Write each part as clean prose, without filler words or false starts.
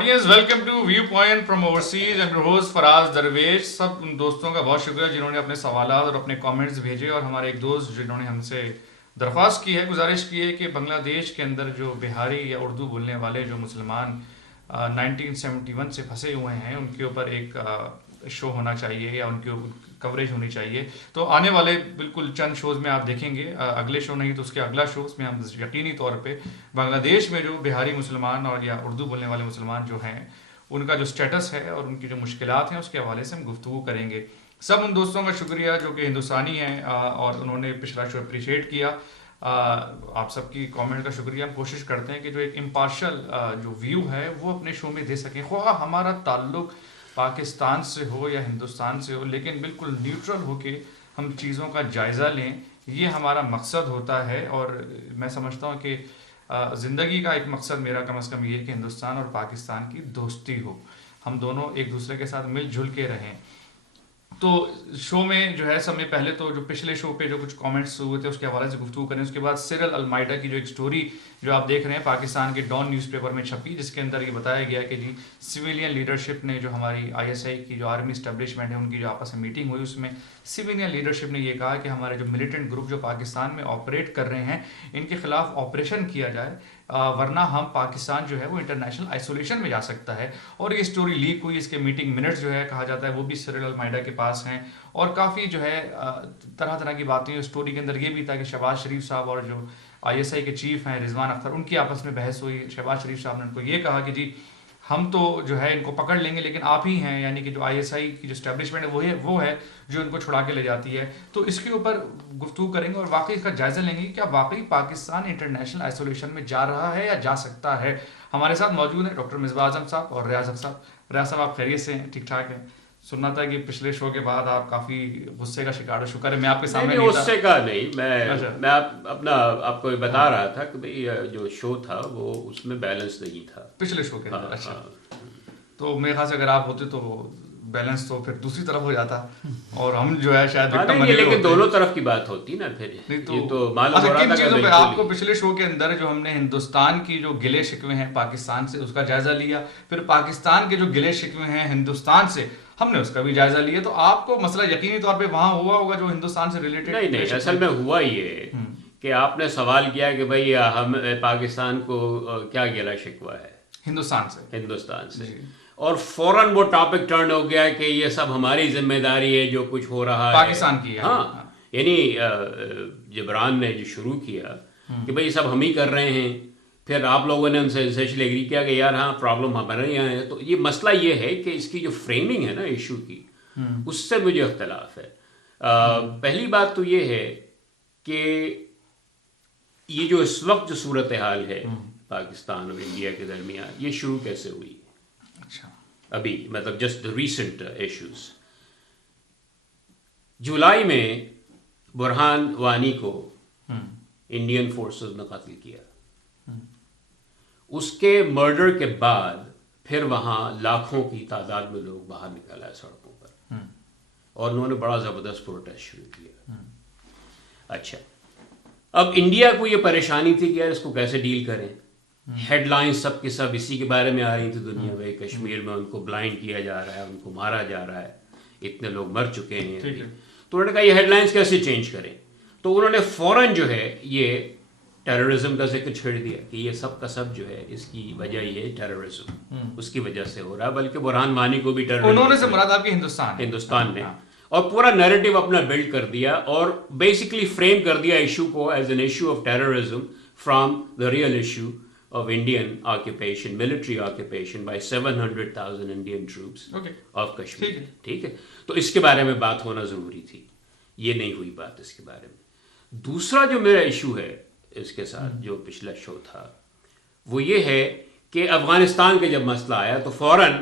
Audience welcome to view point from overseas and host Faraz Darvesh. سب ان دوستوں کا بہت شکریہ جنہوں نے اپنے سوالات اور اپنے کامنٹس بھیجے, اور ہمارے ایک دوست جنہوں نے ہم سے درخواست کی ہے, گزارش کی ہے کہ بنگلہ دیش کے اندر جو بہاری یا اردو بولنے والے جو مسلمان 1971 سے پھنسے ہوئے ہیں ان کے اوپر ایک شو ہونا چاہیے یا ان کی کوریج ہونی چاہیے. تو آنے والے بالکل چند شوز میں آپ دیکھیں گے, اگلے شو نہیں تو اس کے اگلا شو, اس میں ہم یقینی طور پہ بنگلہ دیش میں جو بہاری مسلمان اور یا اردو بولنے والے مسلمان جو ہیں ان کا جو سٹیٹس ہے اور ان کی جو مشکلات ہیں اس کے حوالے سے ہم گفتگو کریں گے. سب ان دوستوں کا شکریہ جو کہ ہندوستانی ہیں اور انہوں نے پچھلا شو اپریشیٹ کیا. آپ سب کی کامنٹ کا شکریہ. ہم کوشش کرتے ہیں کہ جو ایک امپارشل جو ویو ہے وہ اپنے شو میں دے سکیں, خواہ ہمارا تعلق پاکستان سے ہو یا ہندوستان سے ہو, لیکن بالکل نیوٹرل ہو کے ہم چیزوں کا جائزہ لیں. یہ ہمارا مقصد ہوتا ہے, اور میں سمجھتا ہوں کہ زندگی کا ایک مقصد میرا کم از کم یہ ہے کہ ہندوستان اور پاکستان کی دوستی ہو, ہم دونوں ایک دوسرے کے ساتھ مل جل کے رہیں. تو شو میں جو ہے سب میں پہلے تو جو پچھلے شو پہ جو کچھ کامنٹس ہوئے تھے اس کے حوالے سے گفتگو کریں. اس کے بعد سیرل المائیڈا کی جو ایک سٹوری جو آپ دیکھ رہے ہیں پاکستان کے ڈان نیوز پیپر میں چھپی, جس کے اندر یہ بتایا گیا کہ جی سویلین لیڈرشپ نے جو ہماری ISI کی جو آرمی اسٹیبلشمنٹ ہے ان کی جو آپس میں میٹنگ ہوئی, اس میں سویلین لیڈرشپ نے یہ کہا کہ ہمارے جو ملیٹنٹ گروپ جو پاکستان میں آپریٹ کر رہے ہیں ان کے خلاف آپریشن کیا جائے, ورنہ ہم پاکستان جو ہے وہ انٹرنیشنل آئسولیشن میں جا سکتا ہے. اور یہ سٹوری لیک ہوئی, اس کے میٹنگ منٹس جو ہے کہا جاتا ہے وہ بھی سیرل المائیڈا کے پاس ہیں, اور کافی جو ہے طرح طرح کی باتیں. اسٹوری کے اندر یہ بھی تھا کہ شہباز شریف صاحب اور جو ISI کے چیف ہیں رضوان اختر, ان کی آپس میں بحث ہوئی. شہباز شریف صاحب نے ان کو یہ کہا کہ جی ہم تو جو ہے ان کو پکڑ لیں گے, لیکن آپ ہی ہیں, یعنی کہ جو ISI کی جو اسٹیبلشمنٹ ہے وہ ہے جو ان کو چھڑا کے لے جاتی ہے. تو اس کے اوپر گفتگو کریں گے اور واقعی اس کا جائزہ لیں گے کہ کیا واقعی پاکستان انٹرنیشنل آئسولیشن میں جا رہا ہے یا جا سکتا ہے. ہمارے ساتھ موجود ہیں ڈاکٹر مصباح اعظم صاحب اور ریاض صاحب. ریاض صاحب آپ خیریت سے ہیں؟ ٹھیک ٹھاک ہیں؟ سننا تھا کہ پچھلے شو کے بعد آپ کافی غصے کا شکار. شکر ہے میں آپ کے سامنے نہیں تھا. غصے کا نہیں, میں آپ کو بتا رہا تھا کہ بھئی جو شو تھا وہ اس میں بیلنس نہیں تھا پچھلے شو کے اندر. اچھا, تو میرے خیال سے اگر آپ ہوتے تو بیلنس تو پھر دوسری طرف ہو جاتا اور ہم جو ہے شاید لیکن دونوں طرف کی بات ہوتی نا. پھر یہ تو معلوم ہو رہا تھا چیزوں پہ آپ کو پچھلے شو کے اندر جو ہم نے ہندوستان کی جو گلے شکوے ہیں پاکستان سے اس کا جائزہ لیا, پھر پاکستان کے جو گلے شکوے ہیں ہندوستان سے ہم نے اس کا بھی جائزہ لیا. تو آپ کو مسئلہ یقینی طور پہ وہاں ہوا ہوگا جو ہندوستان سے ریلیٹڈ. نہیں, اصل میں ہوا یہ کہ آپ نے سوال کیا کہ بھئی ہم پاکستان کو کیا گلہ شکوہ ہے ہندوستان سے, اور فوراً وہ ٹاپک ٹرن ہو گیا کہ یہ سب ہماری ذمہ داری ہے جو کچھ ہو رہا ہے پاکستان کی. ہاں, یعنی جبران نے جو شروع کیا کہ بھئی سب ہم ہی کر رہے ہیں, پھر آپ لوگوں نے ان سے اسیشلی ایگری کیا کہ یار ہاں پرابلم ہمارے یہاں ہے. تو یہ مسئلہ یہ ہے کہ اس کی جو فریمنگ ہے نا ایشو کی, اس سے مجھے اختلاف ہے. پہلی بات تو یہ ہے کہ یہ جو اس وقت جو صورتحال ہے پاکستان اور انڈیا کے درمیان, یہ شروع کیسے ہوئی؟ اچھا, ابھی مطلب جسٹ ریسنٹ ایشوز. جولائی میں برہان وانی کو انڈین فورسز نے قتل کیا. اس کے مرڈر کے بعد پھر وہاں لاکھوں کی تعداد میں لوگ باہر نکل آئے سڑکوں پر, اور انہوں نے بڑا زبردست پروٹیسٹ شروع کیا. اچھا, اب انڈیا کو یہ پریشانی تھی کہ یار اس کو کیسے ڈیل کریں. ہیڈ لائنز سب کے سب اسی کے بارے میں آ رہی تھی دنیا میں, کشمیر میں ان کو بلائنڈ کیا جا رہا ہے, ان کو مارا جا رہا ہے, اتنے لوگ مر چکے ہیں. تو انہوں نے کہا یہ ہیڈ لائنز کیسے چینج کریں. تو انہوں نے فوراً جو ہے یہ ٹیررزم کا ذکر چھیڑ دیا کہ یہ سب کا سب جو ہے اس کی وجہ یہ ہے ٹیررزم, اس کی وجہ سے ہو رہا ہے. بلکہ برہان وانی کو بھی انہوں نے مراد آپ کی ہندوستان نے, اور پورا نیریٹو اپنا بلڈ کر دیا اور بیسکلی فریم کر دیا ایشو کو as an issue of terrorism from the real issue of Indian occupation, military occupation by 700,000 Indian troops of Kashmir. ٹھیک ہے, تو اس کے بارے میں بات ہونا ضروری تھی, یہ نہیں ہوئی بات اس کے بارے میں. دوسرا جو میرا ایشو ہے اس کے ساتھ جو پچھلا شو تھا وہ یہ ہے کہ افغانستان کا جب مسئلہ آیا تو فوراً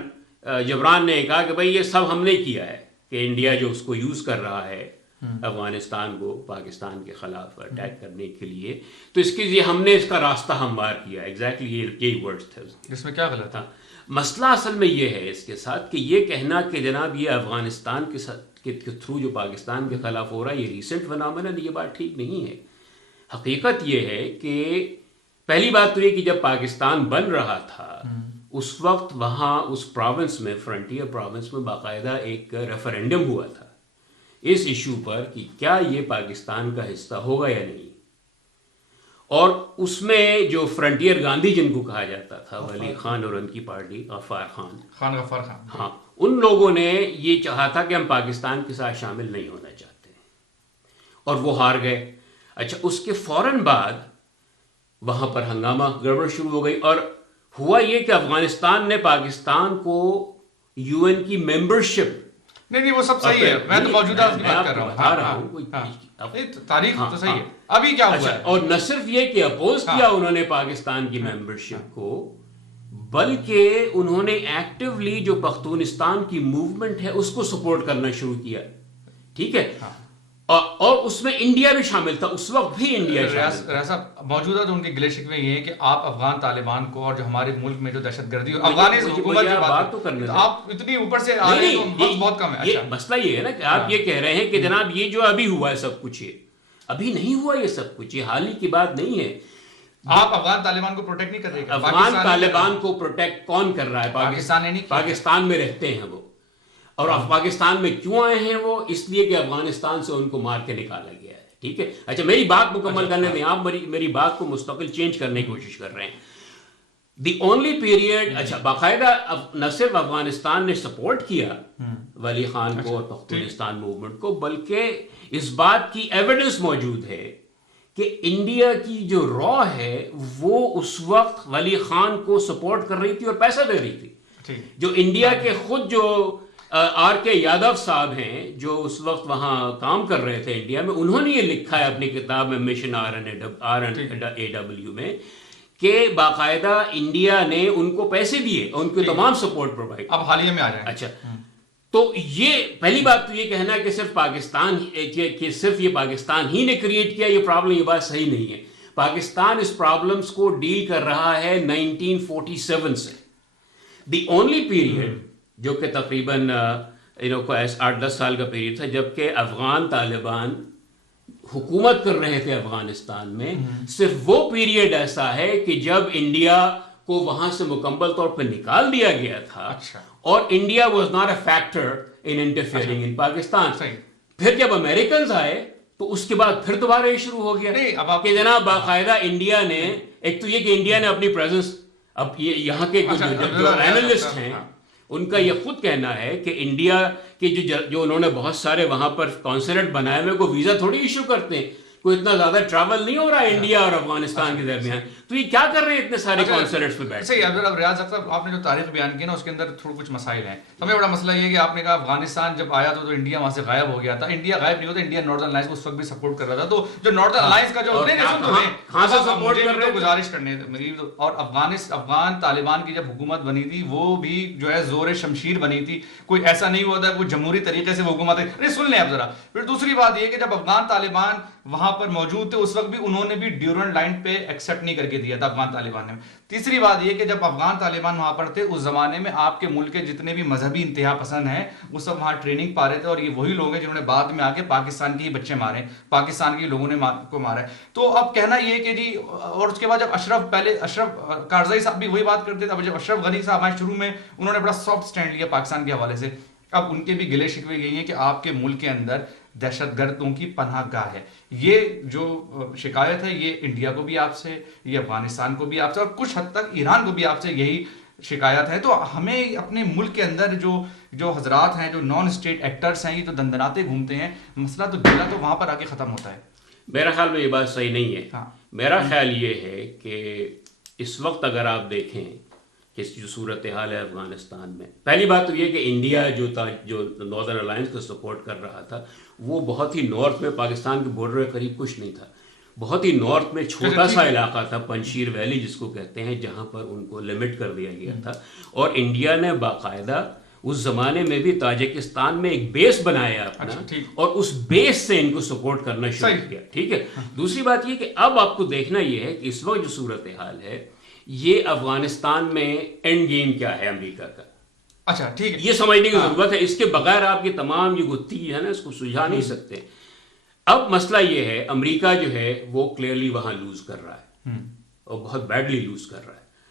جبران نے کہا کہ بھائی یہ سب ہم نے کیا ہے, کہ انڈیا جو اس کو یوز کر رہا ہے افغانستان کو پاکستان کے خلاف اٹیک کرنے کے لیے, تو اس کے لیے ہم نے اس کا راستہ ہموار کیا. ایگزیکٹلی یہی ورڈز تھے. اس میں کیا غلط تھا؟ مسئلہ اصل میں یہ ہے اس کے ساتھ کہ یہ کہنا کہ جناب یہ افغانستان کے ساتھ کے تھرو جو پاکستان کے خلاف ہو رہا ہے یہ ریسنٹ فنامنن, یہ بات ٹھیک نہیں ہے. حقیقت یہ ہے کہ پہلی بات تو یہ کہ جب پاکستان بن رہا تھا اس وقت وہاں اس پروونس میں، فرنٹیئر پروونس میں باقاعدہ ایک ریفرینڈم ہوا تھا اس ایشو پر کہ کیا یہ پاکستان کا حصہ ہوگا یا نہیں. اور اس میں جو فرنٹیئر گاندھی جن کو کہا جاتا تھا، ولی خان اور ان کی پارٹی غفار خان، ہاں، ان لوگوں نے یہ چاہا تھا کہ ہم پاکستان کے ساتھ شامل نہیں ہونا چاہتے، اور وہ ہار گئے. اچھا، اس کے فوراً بعد وہاں پر ہنگامہ گڑبڑ شروع ہو گئی، اور ہوا یہ کہ افغانستان نے پاکستان کو یو این کی ممبرشپ، نہیں وہ سب صحیح ہے، میں تو موجودہ کی بات کر رہا ہوں، تاریخ تو صحیح ہے. ابھی کیا ہوا ہے؟ اور نہ صرف یہ کہ اپوز کیا انہوں نے پاکستان کی ممبرشپ کو، بلکہ انہوں نے ایکٹیولی جو پختونستان کی موومنٹ ہے اس کو سپورٹ کرنا شروع کیا. ٹھیک ہے، اور اس میں انڈیا بھی شامل تھا، اس وقت بھی انڈیا صاحب موجودہ تو ان کے گلے شکوے یہ ہیں کہ آپ افغان طالبان کو اور جو ہمارے ملک میں جو دہشت گردی افغان حکومت کی بات تو کرنے آپ اتنی اوپر سے آ رہے ہیں، بہت کم ہے. مسئلہ یہ ہے نا کہ آپ یہ کہہ رہے ہیں کہ جناب یہ جو ابھی ہوا ہے سب کچھ، یہ ابھی نہیں ہوا، یہ سب کچھ یہ حال ہی کی بات نہیں ہے. آپ افغان طالبان کو پروٹیکٹ نہیں کر رہے. افغان طالبان کو پروٹیکٹ کون کر رہا ہے؟ پاکستان میں رہتے ہیں وہ، اور پاکستان میں کیوں آئے ہیں وہ؟ اس لیے کہ افغانستان سے ان کو مار کے نکالا گیا ہے. ٹھیک ہے، اچھا میری بات مکمل کرنے دیں، آپ میری بات کو مستقل چینج کرنے کی کوشش کر رہے ہیں. دی اونلی پیریڈ، اچھا باقاعدہ نہ صرف افغانستان نے سپورٹ کیا ولی خان کو اور پختونستان موومنٹ کو، بلکہ اس بات کی ایویڈنس موجود ہے کہ انڈیا کی جو را ہے وہ اس وقت ولی خان کو سپورٹ کر رہی تھی اور پیسہ دے رہی تھی. جو انڈیا کے خود جو آر کے یادو صاحب ہیں جو اس وقت وہاں کام کر رہے تھے انڈیا میں، انہوں نے یہ لکھا ہے اپنی کتاب میں مشن RNAW میں کہ باقاعدہ انڈیا نے ان کو پیسے دیے، ان کو تمام سپورٹ پرووائڈ. اب حالیہ میں آ جائیں. اچھا، تو یہ پہلی بات تو یہ کہنا کہ صرف پاکستان کہ صرف یہ پاکستان ہی نے کریٹ کیا یہ پرابلم، یہ بات صحیح نہیں ہے. پاکستان اس پرابلمس کو ڈیل کر رہا ہے 1947 سے. دی اونلی پیریڈ جو کہ تقریباً 8-10 سال کا پیریڈ تھا جبکہ افغان طالبان حکومت کر رہے تھے افغانستان میں، صرف وہ پیریڈ ایسا ہے کہ جب انڈیا کو وہاں سے مکمل طور پہ نکال دیا گیا تھا، اور India was not a factor in interfering in Pakistan. پھر جب امریکنز آئے تو اس کے بعد پھر دوبارہ یہ شروع ہو گیا کہ جناب باقاعدہ انڈیا نے، ایک تو یہ کہ انڈیا نے اپنی پریزنس، اب یہاں کے جو اینالسٹ ہیں ان کا یہ خود کہنا ہے کہ انڈیا کے جو انہوں نے بہت سارے وہاں پر کانسولیٹ بنائے ہوئے، کوئی ویزا تھوڑی ایشو کرتے ہیں، کوئی اتنا زیادہ ٹریول نہیں ہو رہا ہے انڈیا اور افغانستان کے درمیان، تو یہ کیا کر رہے ہیں اتنے سارے کانسولیٹس پہ بیٹھ. صحیح. اب ریاض صاحب آپ نے جو تاریخ بیان کی نا اس کے اندر تھوڑے کچھ مسائل ہیں. ہمیں بڑا مسئلہ یہ ہے کہ آپ نے کہا افغانستان جب آیا تو انڈیا وہاں سے غائب ہو گیا تھا. انڈیا غائب نہیں ہوتا، انڈیا ناردرن الائنس کو اس وقت بھی سپورٹ کر رہا تھا. تو جو ناردرن الائنس کا جو سپورٹ کر رہے گزارش کرنے اور افغان طالبان کی جب حکومت بنی تھی وہ بھی جو ہے زور شمشیر بنی تھی، کوئی ایسا نہیں ہوا تھا کوئی جمہوری طریقے سے وہ حکومت ہے. سن لیں اب ذرا. پھر دوسری بات یہ کہ جب افغان طالبان وہاں پر موجود تھے اس وقت بھی انہوں نے بھی ڈیورنٹ لائن پہ ایکسیپٹ نہیں کر کے دیا تھا افغان طالبان نے. تیسری بات یہ کہ جب افغان طالبان وہاں پر تھے اس زمانے میں آپ کے ملک کے جتنے بھی مذہبی انتہا پسند ہیں وہ سب وہاں ٹریننگ پا رہے تھے، اور یہ وہی لوگ ہیں جنہوں نے بعد میں آ کے پاکستان کے ہی بچے مارے، پاکستان کے لوگوں نے کو مارا ہے. تو اب کہنا یہ کہ جی، اور اس کے بعد جب اشرف کارزائی صاحب بھی وہی بات کرتے تھے. اب جب اشرف غنی صاحب آئے شروع میں انہوں نے بڑا سافٹ سٹینڈ لیا پاکستان کے حوالے سے. اب ان کے بھی گلے شکوے یہی ہیں کہ آپ کے ملک کے اندر دہشت گردوں کی پناہ گاہ ہے. یہ جو شکایت ہے یہ انڈیا کو بھی آپ سے، یہ افغانستان کو بھی آپ سے، اور کچھ حد تک ایران کو بھی آپ سے یہی شکایت ہے. تو ہمیں اپنے ملک کے اندر جو حضرات ہیں، جو نان اسٹیٹ ایکٹرز ہیں، یہ تو دندناتے گھومتے ہیں. مسئلہ تو گلا تو وہاں پر آ کے ختم ہوتا ہے. میرا خیال میں یہ بات صحیح نہیں ہے. میرا خیال یہ ہے کہ اس وقت اگر آپ دیکھیں کہ جو صورتحال ہے افغانستان میں، پہلی بات تو یہ کہ انڈیا جو ناردرن الائنس کو سپورٹ کر رہا تھا وہ بہت ہی نارتھ میں پاکستان کے بارڈر کے قریب کچھ نہیں تھا، بہت ہی نارتھ میں چھوٹا سا علاقہ تھا پنشیر ویلی جس کو کہتے ہیں، جہاں پر ان کو لمٹ کر دیا گیا تھا. اور انڈیا نے باقاعدہ اس زمانے میں بھی تاجکستان میں ایک بیس بنایا اپنا، اور اس بیس سے ان کو سپورٹ کرنا شروع کیا. ٹھیک ہے. دوسری بات یہ کہ اب آپ کو دیکھنا یہ ہے کہ اس وقت جو صورتحال ہے یہ افغانستان میں اینڈ گیم کیا ہے امریکہ کا. اچھا ٹھیک ہے، یہ سمجھنے کی ضرورت ہے. اس کے بغیر آپ کی تمام یہ گتھی ہے نا اس کو سلجھا نہیں سکتے. اب مسئلہ یہ ہے امریکہ جو ہے وہ کلیئرلی وہاں لوز کر رہا ہے، اور بہت بیڈلی لوز کر رہا ہے.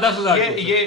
10,000,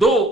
2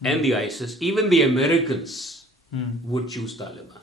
and the ISIS, even the Americans would choose Taliban,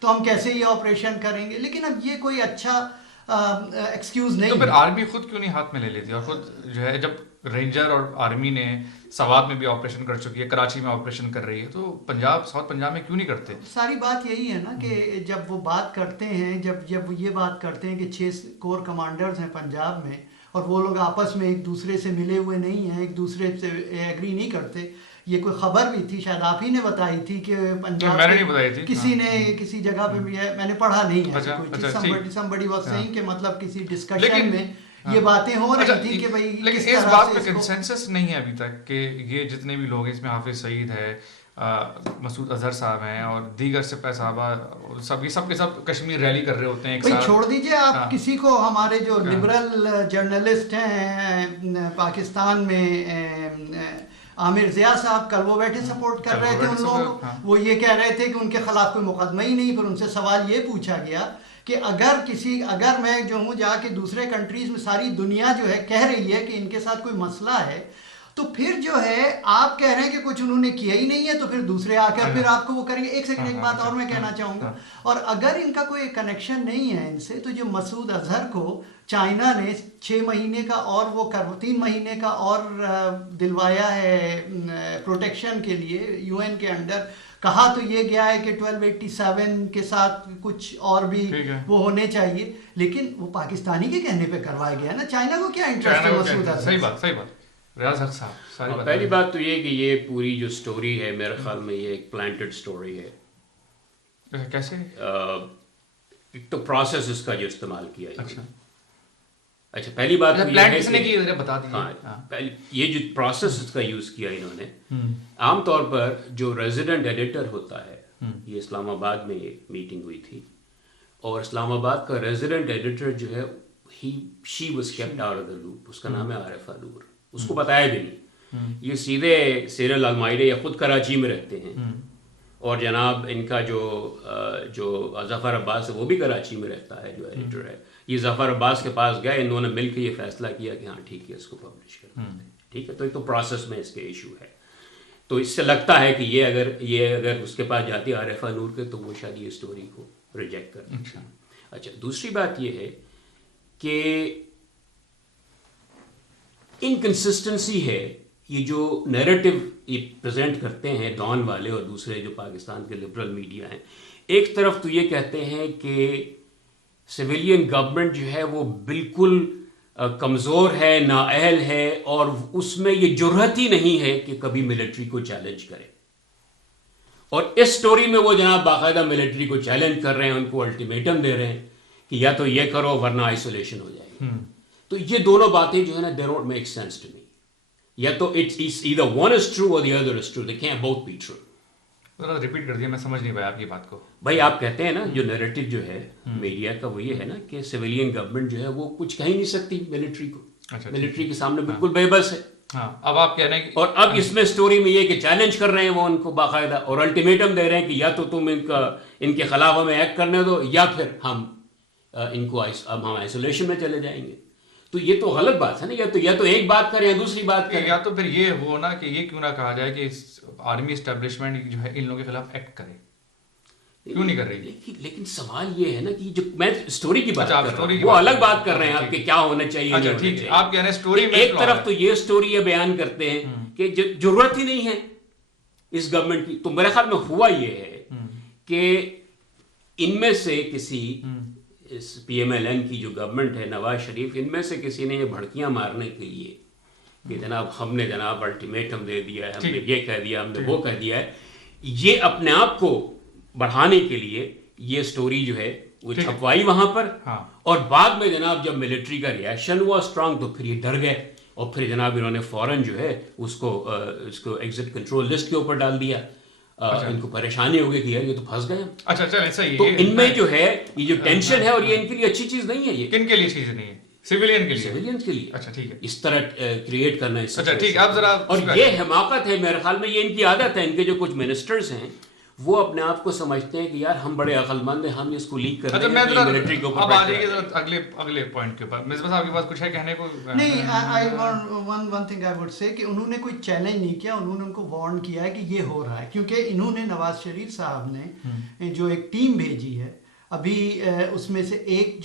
تو ہم کیسے یہ آپریشن کریں گے. لیکن اب یہ کوئی اچھا ایکسکیوز نہیں. تو پھر آرمی خود کیوں نہیں ہاتھ میں لے لیتی اور خود جو ہے جب رینجر اور آرمی نے سوات میں بھی آپریشن کر چکی ہے, کراچی میں آپریشن کر رہی ہے, تو پنجاب ساؤتھ پنجاب میں کیوں نہیں کرتے؟ ساری بات یہی ہے نا کہ جب وہ بات کرتے ہیں, جب یہ بات کرتے ہیں کہ 6 کور کمانڈرز ہیں پنجاب میں اور وہ لوگ آپس میں ایک دوسرے سے ملے ہوئے نہیں ہیں, ایک دوسرے سے ایگری نہیں کرتے. یہ کوئی خبر بھی تھی, شاید آپ ہی نے بتائی تھی کہ پنجاب میں نے نہیں بتائی تھی, کسی نے کسی جگہ پہ بھی ہے, میں نے پڑھا نہیں ہے, somebody was saying کہ مطلب کسی ڈسکشن میں یہ باتیں ہو رہی تھی کہ بھئی لیکن اس بات پہ کنسنسس نہیں ہے ابھی تک کہ یہ جتنے بھی لوگ, اس میں حافظ سعید ہے, مسعود اظہر صاحب ہیں اور دیگر سپاہی صاحبہ, سب یہ سب کے سب کشمیر ریلی کر رہے ہوتے ہیں ایک ساتھ. چھوڑ دیجئے آپ کسی کو, ہمارے جو لبرل جرنلسٹ ہیں پاکستان میں, عامر ضیاء صاحب, کل وہ بیٹھے سپورٹ کر رہے تھے ان لوگوں کو, وہ یہ کہہ رہے تھے کہ ان کے خلاف کوئی مقدمہ ہی نہیں. پھر ان سے سوال یہ پوچھا گیا کہ اگر میں جو ہوں جا کے دوسرے کنٹریز میں, ساری دنیا جو ہے کہہ رہی ہے کہ ان کے ساتھ کوئی مسئلہ ہے, تو پھر جو ہے آپ کہہ رہے ہیں کہ کچھ انہوں نے کیا ہی نہیں ہے, تو پھر دوسرے آ کر پھر آپ کو وہ کریں گے. ایک سیکنڈ, ایک بات اور میں کہنا چاہوں گا, اور اگر ان کا کوئی کنیکشن نہیں ہے ان سے, تو جو مسعود اظہر کو چائنا نے 6 مہینے کا اور وہ 3 مہینے کا اور دلوایا ہے پروٹیکشن کے لیے یو این کے انڈر, کہا تو یہ گیا ہے کہ 1287 کے ساتھ کچھ اور بھی وہ ہونے چاہیے, لیکن وہ پاکستانی کے کہنے پہ کروایا گیا نا. چائنا کو کیا انٹرسٹ ہے مسعود اظہر؟ صحیح بات, صحیح بات. ریاض حق صاحب, پہلی بات تو یہ کہ یہ پوری جو سٹوری ہے میرے خیال میں یہ ایک پلانٹڈ سٹوری ہے. کیسے؟ ایک تو پروسیس اس کا جو استعمال کیا ہے. اچھا, پہلی بات تو یہ ہے کہ بتا دیجیے, یہ جو پروسیس اس کا یوز کیا انہوں نے, عام طور پر جو ریزیڈنٹ ایڈیٹر ہوتا ہے, یہ اسلام آباد میں ایک میٹنگ ہوئی تھی اور اسلام آباد کا ریزیڈنٹ ایڈیٹر جو ہے she was kept out of the loop. اس کا نام ہے عارف نور. اس کو بتایا بھی نہیں. یہ سیدھے سیریل المائرے یا خود کراچی میں رہتے ہیں, اور جناب ان کا جو ظفر عباس ہے وہ بھی کراچی میں رہتا ہے, جو ایڈیٹر ہے. یہ ظفر عباس کے پاس گئے, انہوں نے مل کے یہ فیصلہ کیا کہ ہاں ٹھیک ہے اس کو پبلش کر دیں. ٹھیک ہے, تو ایک تو پروسیس میں اس کے ایشو ہے. تو اس سے لگتا ہے کہ یہ اگر اس کے پاس جاتی عارف نور کے, تو وہ شاید یہ اسٹوری کو ریجیکٹ کر دیں. اچھا, دوسری بات یہ ہے کہ انکنسسٹنسی ہے. یہ جو نیریٹو یہ پریزنٹ کرتے ہیں ڈان والے اور دوسرے جو پاکستان کے لبرل میڈیا ہیں, ایک طرف تو یہ کہتے ہیں کہ سویلین گورنمنٹ جو ہے وہ بالکل کمزور ہے, نااہل ہے, اور اس میں یہ جرأت ہی نہیں ہے کہ کبھی ملٹری کو چیلنج کرے. اور اس سٹوری میں وہ جناب باقاعدہ ملٹری کو چیلنج کر رہے ہیں, ان کو الٹیمیٹم دے رہے ہیں کہ یا تو یہ کرو ورنہ آئسولیشن ہو جائے گی. تو یہ دونوں باتیں جو ہے نا, they don't make sense to me. یا تو it's either one is true اور the other is true, they can't both be true. ذرا ریپیٹ کر دیا, میں سمجھ نہیں پایا آپ کی بات کو. بھائی آپ کہتے ہیں نا جو نیریٹو جو ہے میڈیا کا وہ یہ ہے نا کہ سویلین گورنمنٹ جو ہے وہ کچھ کہہ ہی نہیں سکتی ملٹری کو. ملٹری کے سامنے بالکل بے بس ہے. ہاں, اب آپ کہہ رہے ہیں, اور اب اس میں سٹوری میں یہ کہ چیلنج کر رہے ہیں وہ ان کو باقاعدہ, اور الٹیمیٹم دے رہے ہیں کہ یا تو تم ان کے خلاف ہمیں ایکٹ کرنے دو, یا پھر ہم ان کو اب ہم آئسولیشن میں چلے جائیں گے. تو یہ تو غلط بات ہے نا. یا تو ایک بات کریں یا دوسری بات کریں. یا تو پھر یہ ہو نا کہ یہ کیوں نہ کہا جائے کہ آرمی اسٹیبلشمنٹ جو ہے ان لوگوں کے خلاف ایکٹ کرے, کیوں نہیں کر رہی؟ لیکن سوال یہ ہے نا کہ جو میں اسٹوری کی بات کر رہا ہوں وہ الگ بات کر رہے ہیں آپ کہ کیا ہونا چاہیے. اچھا ٹھیک ہے, آپ کہہ رہے ہیں اسٹوری میں ایک طرف تو یہ اسٹوری یہ بیان کرتے ہیں کہ ضرورت ہی نہیں ہے اس گورنمنٹ کی. تو میرے خیال میں ہوا یہ ہے کہ ان میں سے کسی اس پی ایم ایل این کی جو گورنمنٹ ہے, نواز شریف, ان میں سے کسی نے یہ بھڑکیاں مارنے کے لیے کہ جناب ہم نے جناب الٹیمیٹم دے دیا ہے, ہم نے یہ کہہ دیا, ہم نے وہ کہہ دیا ہے, یہ اپنے آپ کو بڑھانے کے لیے یہ سٹوری جو ہے وہ چھپوائی وہاں پر. اور بعد میں جناب جب ملٹری کا ریئیکشن ہوا اسٹرانگ, تو پھر یہ ڈر گئے, اور پھر جناب انہوں نے فوراً جو ہے اس کو ایگزٹ کنٹرول لسٹ کے اوپر ڈال دیا. ان کو پریشانی ہو گئی کہ یار یہ تو پھنس گئے. اچھا چلیں صحیح. تو ان میں جو ہے یہ جو ٹینشن ہے, اور یہ ان کے لیے اچھی چیز نہیں ہے. یہ کن کے لیے چیز نہیں ہے؟ سویلین کے لیے. سویلینز کے لیے. اچھا ٹھیک ہے, اس طرح کریٹ کرنا. اچھا ٹھیک ہے, اب ذرا. اور یہ حماقت ہے میرے خیال میں, یہ ان کی عادت ہے. ان کے جو کچھ منسٹرز ہیں وہ اپنے آپ کو سمجھتے ہیں کہ یار ہم بڑے عقل مند ہیں, ہم اس کو لیک کر دیں گے ملٹری کو. اب آ جائیے اگلے پوائنٹ کے اوپر. مصباح صاحب کے پاس کچھ ہے کہنے کو؟ نہیں, one thing I would say کہ انہوں نے کوئی چیلنج نہیں کیا, انہوں نے ان کو وارن کیا ہے کہ یہ ہو رہا ہے, کیونکہ انہوں نے نواز شریف صاحب نے جو ایک ٹیم بھیجی ہے ابھی, اس میں سے ایک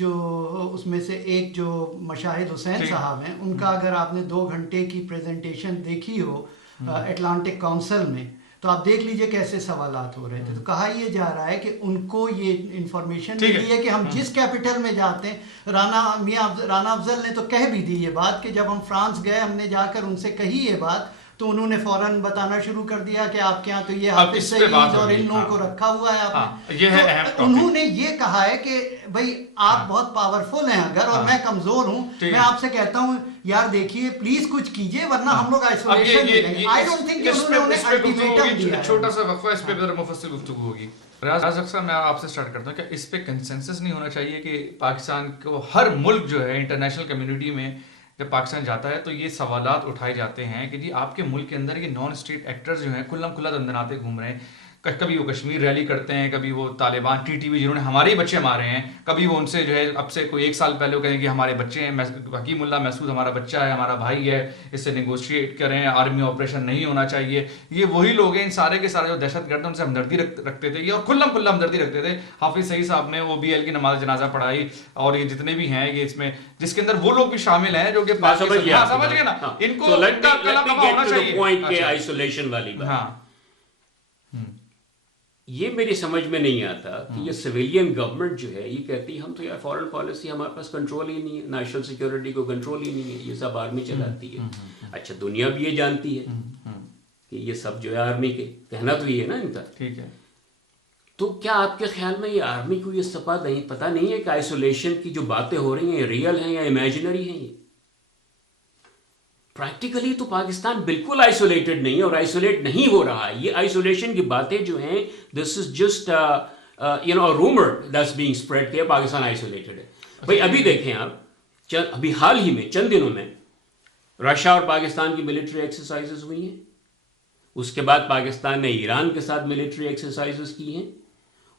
جو مشاہد حسین صاحب ہیں, ان کا اگر آپ نے 2 گھنٹے کی پریزنٹیشن دیکھی ہو اٹلانٹک کاؤنسل میں, تو آپ دیکھ لیجئے کیسے سوالات ہو رہے تھے. تو کہا یہ جا رہا ہے کہ ان کو یہ انفارمیشن ملی ہے کہ ہم جس کیپٹل میں جاتے ہیں, رانا افضل نے تو کہہ بھی دی یہ بات کہ جب ہم فرانس گئے, ہم نے جا کر ان سے کہی یہ بات, تو انہوں نے فوراً بتانا شروع کر دیا کہ آپ کے یہاں تو یہ حافظ سعید اور ان لوگوں کو رکھا ہوا ہے آپ نے. انہوں نے یہ کہا ہے کہ بھائی آپ بہت پاورفل ہیں اگر, اور میں کمزور ہوں, میں آپ سے کہتا ہوں یار دیکھیے پلیز کچھ کیجئے ورنہ ہم لوگ آئسولیشن میں رہیں گے. آئی ڈونٹ تھنک کہ انہوں نے الٹیمیٹم دیا ہے. چھوٹا سا وقفہ, اس پہ ذرا مفصل گفتگو ہوگی. ریاض اختر میں آپ سے سٹارٹ کرتا ہوں, کہ اس پہ کنسنسس نہیں ہونا چاہیے کہ پاکستان کو, ہر ملک جو ہے انٹرنیشنل کمیونٹی میں جب پاکستان جاتا ہے تو یہ سوالات اٹھائے جاتے ہیں کہ جی آپ کے ملک کے اندر یہ نان اسٹیٹ ایکٹرز جو ہیں کھلم کھلا دندناتے گھوم رہے ہیں, کبھی وہ کشمیر ریلی کرتے ہیں, کبھی وہ طالبان ٹی وی جنہوں نے ہمارے ہی بچے مارے ہیں, کبھی وہ ان سے جو ہے اب سے کوئی 1 سال پہلے وہ کہیں کہ ہمارے بچے ہیں, حکیم اللہ محسود ہمارا بچہ ہے, ہمارا بھائی ہے, اس سے نیگوشیٹ کریں, آرمی آپریشن نہیں ہونا چاہیے. یہ وہی لوگ ہیں, ان سارے کے سارے جو دہشت گرد ہیں ان سے ہمدردی رکھتے تھے, یہ اور کھلم کھلا ہمدردی رکھتے تھے. حافظ سعید صاحب نے وہ BL کی نماز جنازہ پڑھائی, اور یہ جتنے بھی ہیں یہ اس میں جس کے اندر وہ لوگ بھی شامل ہیں جو کہ سمجھ گئے نا, ان کو ہونا چاہیے آئسولیشن والی بات. یہ میری سمجھ میں نہیں آتا کہ یہ سویلین گورنمنٹ جو ہے یہ کہتی ہے ہم تو یار فارن پالیسی ہمارے پاس کنٹرول ہی نہیں ہے, نیشنل سیکیورٹی کو کنٹرول ہی نہیں ہے, یہ سب آرمی چلاتی ہے. اچھا دنیا بھی یہ جانتی ہے کہ یہ سب جو ہے آرمی کے کہنا تو یہ ہے نا ان کا, ٹھیک ہے. تو کیا آپ کے خیال میں یہ آرمی کو یہ پتہ نہیں ہے کہ آئسولیشن کی جو باتیں ہو رہی ہیں یہ ریئل ہیں یا امیجنری ہیں؟ یہ پریکٹیکلی تو پاکستان بالکل آئسولیٹڈ نہیں ہے اور آئسولیٹ نہیں ہو رہا ہے. یہ آئسولیشن کی باتیں جو ہیں this is just rumour that's being spread کہ پاکستان آئسولیٹڈ ہے. بھائی ابھی دیکھیں آپ, ابھی حال ہی میں چند دنوں میں رشیا اور پاکستان کی ملٹری ایکسرسائزز ہوئی ہیں, اس کے بعد پاکستان نے ایران کے ساتھ ملٹری ایکسرسائزز کی ہیں,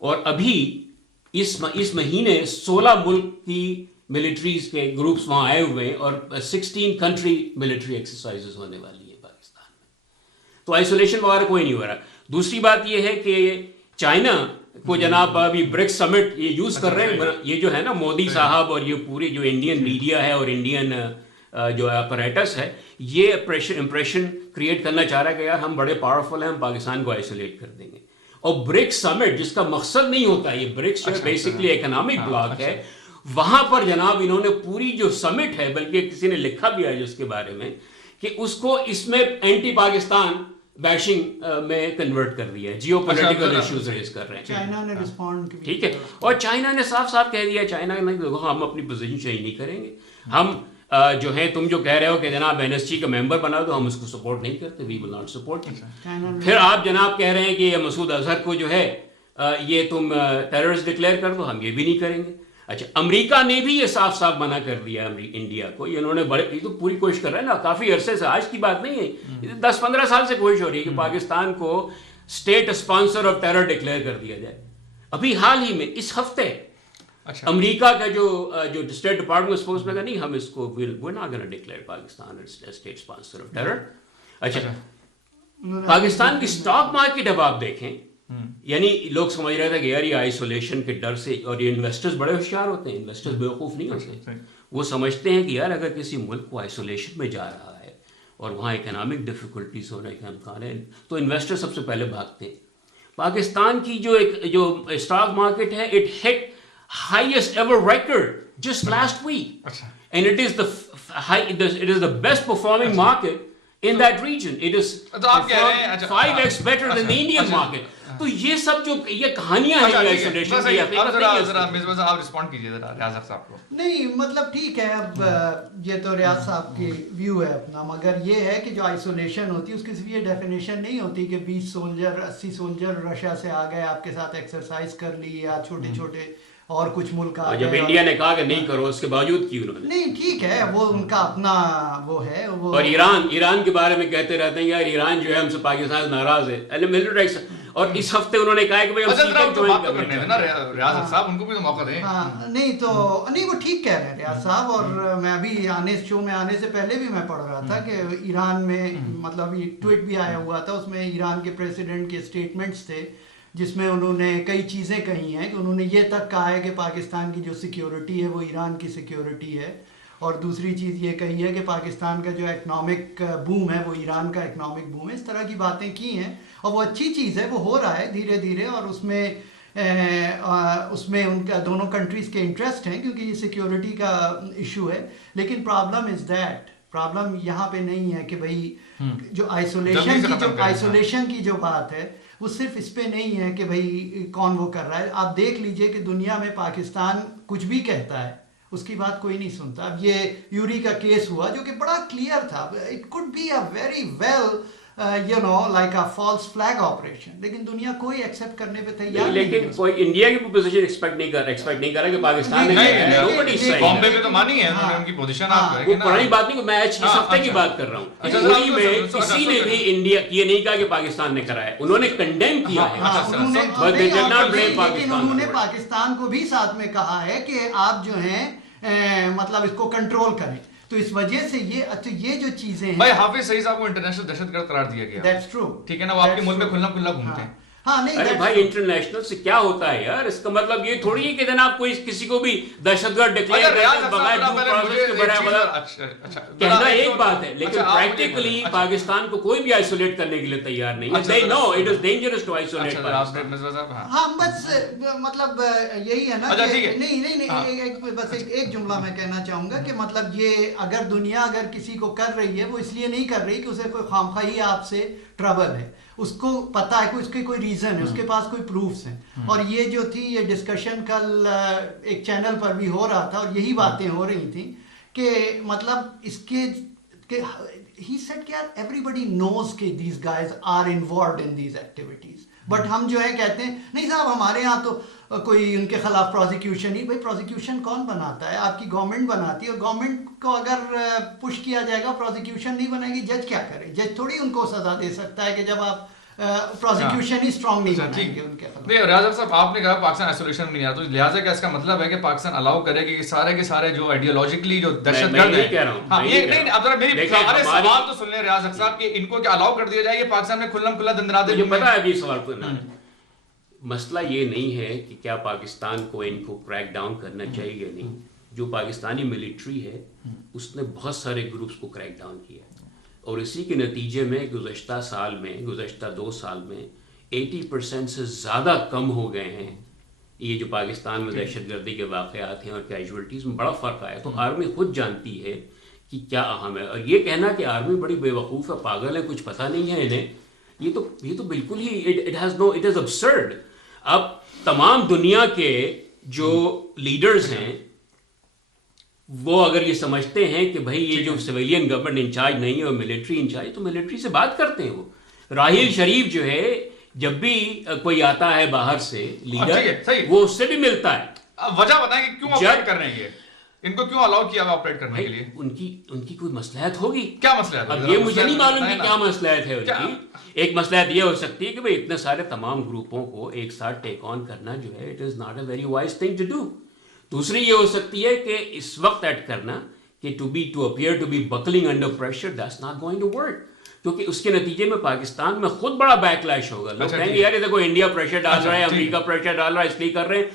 اور ابھی اس مہینے 16 ملک کی ملٹریز کے گروپس وہاں آئے ہوئے ہیں, اور 16 کنٹری ملٹری ایکسرسائزز ہونے والی ہیں پاکستان میں. تو آئسولیشن وغیرہ کوئی نہیں ہو رہا. دوسری بات یہ ہے کہ چائنا کو جناب ابھی برکس سمٹ یہ یوز کر رہے ہیں, یہ جو ہے نا مودی صاحب اور یہ پوری جو انڈین میڈیا ہے اور انڈین جو اپریٹس ہے یہ امپریشن کریٹ کرنا چاہ رہا ہے کہ یار ہم بڑے پاورفل ہیں, ہم پاکستان کو آئسولیٹ کر دیں گے. اور برکس سمٹ جس کا مقصد نہیں ہوتا, یہ برکس جو بیسکلی اکنامک بلاک ہے, وہاں پر جناب انہوں نے پوری جو سمٹ ہے, بلکہ کسی نے لکھا بھی ہے اس کے بارے میں کہ اس کو اس میں اینٹی پاکستان بیشنگ میں کنورٹ کر دیا ہے, جیو پولیٹیکل ایشوز ریز کر رہے ہیں. چائنا نے رسپونڈ کیا, ٹھیک ہے, اور چائنا نے صاف صاف کہہ دیا, چائنا نے دیکھو ہم اپنی پوزیشن چینج نہیں کریں گے, ہم جو ہے تم جو کہہ رہے ہو کہ جناب NSG کا ممبر بنا دو, ہم اس کو سپورٹ نہیں کرتے, وی ول ناٹ سپورٹ. پھر آپ جناب کہہ رہے ہیں کہ مسعود اظہر کو جو ہے یہ تم ٹیررسٹ ڈکلیئر کر دو, ہم یہ بھی نہیں کریں گے. اچھا امریکہ نے بھی یہ صاف صاف منع کر دیا انڈیا کو, یہ انہوں نے یہ تو پوری کوشش کر رہے ہیں نا کافی عرصے سے, آج کی بات نہیں ہے, 10-15 سال سے کوشش ہو رہی ہے کہ پاکستان کو state sponsor of terror declare کر دیا جائے. ابھی حال ہی میں اس ہفتے امریکہ کا جو اسٹیٹ ڈپارٹمنٹ اسپوکس میں کہا نہیں ہم اس کو we're not going to declare Pakistan as state sponsor of terror. اچھا پاکستان کی اسٹاک مارکیٹ اب آپ دیکھیں, یعنی لوگ سمجھ رہے تھے کہ یار یہ آئسولیشن کے ڈر سے, اور یہ انویسٹرز بڑے ہوشیار ہوتے ہیں, انویسٹرز بیوقوف نہیں ہوتے, وہ سمجھتے ہیں کہ یار اگر کسی ملک کو آئسولیشن میں جا رہا ہے اور وہاں اکنامک ڈیفیکلٹیز ہونے کا امکان ہے تو انویسٹر سب سے پہلے بھاگتے ہیں. پاکستان کی جو اسٹاک مارکیٹ ہے it hit highest ever record just last week, and it is the best performing market in that region. It is 5x better than the Indian market. تو یہ سب جو یہ کہانیاں ہیں آئسولیشن کی, آپ رسپونڈ کیجیے ذرا ریاض صاحب کو. نہیں مطلب ٹھیک ہے, اب یہ تو ریاض صاحب کی ویو ہے اپنا, مگر یہ ہے کہ جو آئسولیشن ہوتی ہے اس کی صرف یہ ڈیفینیشن نہیں ہوتی کہ 20 سولجر 80 سولجر رشیا سے آ گئے, آپ کے ساتھ ایکسرسائز کر لی, یا چھوٹے چھوٹے اور کچھ ملک آ جب انڈیا نے کہا کہ نہیں کرو, اس کے باوجود کی انہوں نے نہیں, ٹھیک ہے وہ ان کا اپنا وہ ہے. اور ایران کے بارے میں کہتے رہتے ہیں یار ایران جو ہے ہم سے پاکستان ناراض ہے, اور اس ہفتے انہوں نے کہا ہے کہ بھائی ہم اچھا ذرا CPEC ان کو join بات تو کرنا کرنے چاہتے دینا ہیں۔ ریاض صاحب، ان کو بھی تو موقع دیں۔ ہاں نہیں وہ ٹھیک کہہ رہے ہیں ریاض صاحب، اور میں ابھی شو میں آنے سے پہلے بھی میں پڑھ رہا تھا کہ ایران میں مطلب یہ ٹویٹ بھی آیا ہوا تھا، اس میں ایران کے پریزیڈنٹ کے اسٹیٹمنٹس تھے جس میں انہوں نے کئی چیزیں کہی ہیں کہ انہوں نے یہ تک کہا ہے کہ پاکستان کی جو سیکیورٹی ہے وہ ایران کی سیکیورٹی ہے، اور دوسری چیز یہ کہی ہے کہ پاکستان کا جو اکنامک بوم ہے وہ ایران کا اکنامک بوم ہے، اس طرح کی باتیں کی ہیں، اور وہ اچھی چیز ہے، وہ ہو رہا ہے دھیرے دھیرے، اور اس میں ان کا دونوں کنٹریز کے انٹرسٹ ہیں کیونکہ یہ سیکیورٹی کا ایشو ہے، لیکن پرابلم یہاں پہ نہیں ہے کہ بھائی جو آئسولیشن کی جو بات ہے وہ صرف اس پہ نہیں ہے کہ بھائی کون وہ کر رہا ہے، آپ دیکھ لیجئے کہ دنیا میں پاکستان کچھ بھی کہتا ہے اس کی بات کوئی نہیں سنتا۔ اب یہ یوری کا کیس ہوا جو کہ بڑا کلیئر تھا، it could be a very well like a false flag operation, لیکن دنیا کوئی ایکسیپٹ کرنے پہ تیار نہیں ہے۔ لیکن کوئی انڈیا کی پوزیشن ایکسپیکٹ نہیں کر رہا کہ پاکستان نے بامبے میں تو مانی ہے انہوں نے ان کی پوزیشن، آپ وہ پرانی بات نہیں، میں آج اس ہفتے کی بات کر رہا ہوں، یوری میں کسی نے بھی انڈیا یہ نہیں کہا کہ پاکستان نے کرا ہے، انہوں نے کنڈیم کیا ہے، لیکن انہوں نے پاکستان کو بھی ساتھ میں کہا ہے کہ آپ جو ہیں مطلب اس کو کنٹرول کریں، تو اس وجہ سے یہ جو چیزیں ہیں، بھائی حافظ سعید صاحب کو انٹرنیشنل دہشت گرد قرار دیا گیا، دیٹس ٹرو، ٹھیک ہے نا، وہ آپ کے ملک میں کھلا کھلا گھومتے ہیں۔ ارے بھائی انٹرنیشنل سے کیا ہوتا ہے یار، اس کا مطلب یہ تھوڑی ہے کہ جناب کوئی کسی کو بھی دہشت گرد ڈکلیئر کرتے بغیر ڈیو پروسیس کے بغیر کہنا ایک بات ہے، لیکن پریکٹیکلی پاکستان کو کوئی بھی آئسولیٹ کرنے کے لیے تیار نہیں ہے، they know it is dangerous to isolate Pakistan۔ ہاں بس مطلب یہی ہے نا کہ نہیں بس ایک جملہ میں کہنا چاہوں گا کہ مطلب یہ اگر دنیا اگر کسی کو کر رہی ہے وہ اس لیے نہیں کر رہی کہ اسے کوئی خامخواہی آپ سے ٹربل ہے، اس کو پتا ہے اس کے کوئی ریزن ہے، اس کے پاس کوئی پروفس ہیں، اور یہ جو تھی یہ ڈسکشن کل ایک چینل پر بھی ہو رہا تھا اور یہی باتیں ہو رہی تھیں کہ مطلب اس کے ہی سیڈ کہ یار ایوری بڈی نوز کہ these guys are involved in these activities, but ہم جو ہے کہتے ہیں نہیں صاحب ہمارے ہاں تو کوئی ان کے خلاف پروزیکیوشن ہی، بھائی پروزیکیوشن کون بناتا ہے؟ آپ کی گورنمنٹ بناتی ہے، اور گورنمنٹ کو اگر پش کیا جائے گا پروزیکیوشن نہیں بنے گی، جج کیا کرے؟ جج تھوڑی ان کو سزا دے سکتا ہے کہ جب آپ پروزیکیوشن ہی اسٹرانگ نہیں بنائیں گے ان کے خلاف۔ نہیں ریاض صاحب آپ نے کہا پاکستان آئسولیشن میں نہیں آتا، تو لہٰذا کیا اس کا مطلب ہے کہ پاکستان الاؤ کرے کہ سارے کے سارے جو آئیڈیالوجیکلی جو دہشت گرد ہیں، ہاں یہ نہیں اب ذرا میری سوال تو سن لیں ریاض صاحب کہ ان کو کیا الاؤ کر دیا جائے کہ پاکستان میں کھلم کھلا دندنادے؟ مجھے پتا ہے ابھی سوال کرنا ہے، مسئلہ یہ نہیں ہے کہ کیا پاکستان کو ان کو کریک ڈاؤن کرنا چاہیے یا نہیں، جو پاکستانی ملٹری ہے اس نے بہت سارے گروپس کو کریک ڈاؤن کیا، اور اسی کے نتیجے میں گزشتہ 2 سال میں 80% سے زیادہ کم ہو گئے ہیں یہ جو پاکستان میں دہشت گردی کے واقعات ہیں، اور کیجولیٹیز میں بڑا فرق آیا۔ تو آرمی خود جانتی ہے کہ کیا اہم ہے، اور یہ کہنا کہ آرمی بڑی بے وقوف ہے، پاگل ہے، کچھ پتہ نہیں ہے انہیں، یہ تو بالکل ہی اٹ از ابسرڈ۔ اب تمام دنیا کے جو لیڈرز ہیں وہ اگر یہ سمجھتے ہیں کہ بھائی یہ جو سویلین گورنمنٹ انچارج نہیں ہے اور ملٹری انچارج، تو ملٹری سے بات کرتے ہیں۔ وہ راحیل شریف جو ہے جب بھی کوئی آتا ہے باہر سے لیڈر وہ اس سے بھی ملتا ہے۔ وجہ بتائیں کہ کیوں آپریٹ کر رہے ہیں، ان کو کیوں الاؤ کیا آپریٹ کرنے کے لیے؟ ان کی کوئی مصلحت ہوگی۔ کیا مصلحت؟ اب یہ مجھے نہیں معلوم کہ کیا مصلحت ہے ان کی۔ ایک مصلحت یہ ہو سکتی ہے کہ بھئی اتنے سارے تمام گروپوں کو ایک ساتھ ٹیک آن کرنا جو ہے it is not a very wise thing to do. دوسری یہ ہو سکتی ہے کہ اس وقت ایڈ کرنا کہ to appear to be buckling under pressure, that's not going to work, کیونکہ اس کے نتیجے میں پاکستان میں خود بڑا بیک لیش ہوگا۔ لوگ کہیں گے یار یہ دیکھو انڈیا پریشر ڈال رہا ہے، امریکہ پریشر ڈال رہا ہے، اس لیے کر رہے ہیں۔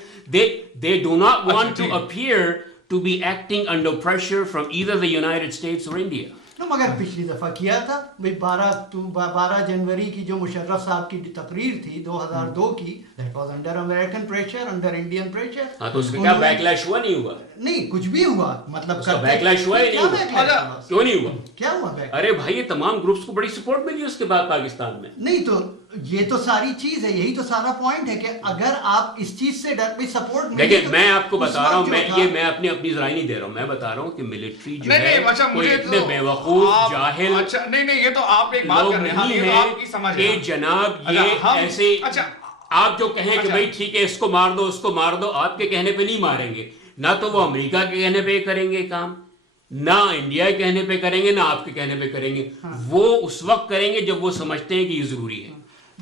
they do not want to appear to be acting under pressure from either the United States or India۔ مگر پچھلی دفعہ کیا تھا بھائی 12 جنوری کی جو مشرف صاحب کی تقریر تھی 2002 کی، that was under American pressure, under Indian pressure. ہاں تو اس میں کیا بیک لیش ہوا؟ نہیں ہوا، نہیں کچھ بھی ہوا، مطلب بیک لیش ہوا ہی نہیں ہوا۔ کیوں نہیں ہوا؟ کیا ہوا بیک؟ ارے بھائی یہ تمام گروپس کو بڑی سپورٹ ملی اس کے بعد پاکستان میں۔ نہیں تو یہ تو ساری چیز ہے، یہی تو سارا پوائنٹ ہے کہ اگر آپ اس چیز سے ڈر بھی سپورٹ دیکھیں میں آپ کو بتا رہا ہوں، میں اپنی رائے نہیں دے رہا ہوں، میں بتا رہا ہوں کہ ملٹری جو ہے کوئی اتنے بے وقوف جاہل نہیں یہ تو آپ ایک بات کر رہے ہیں کہ جناب یہ ایسے آپ جو کہیں کہ بھائی ٹھیک ہے اس کو مار دو اس کو مار دو، آپ کے کہنے پہ نہیں ماریں گے، نہ تو وہ امریکہ کے کہنے پہ کریں گے کام، نہ انڈیا کے کہنے پہ کریں گے، نہ آپ کے کہنے پہ کریں گے۔ وہ اس وقت کریں گے جب وہ سمجھتے ہیں کہ یہ ضروری ہے۔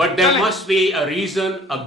But there must be a reason, a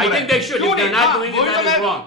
I think they should. If they're not doing it, that is wrong.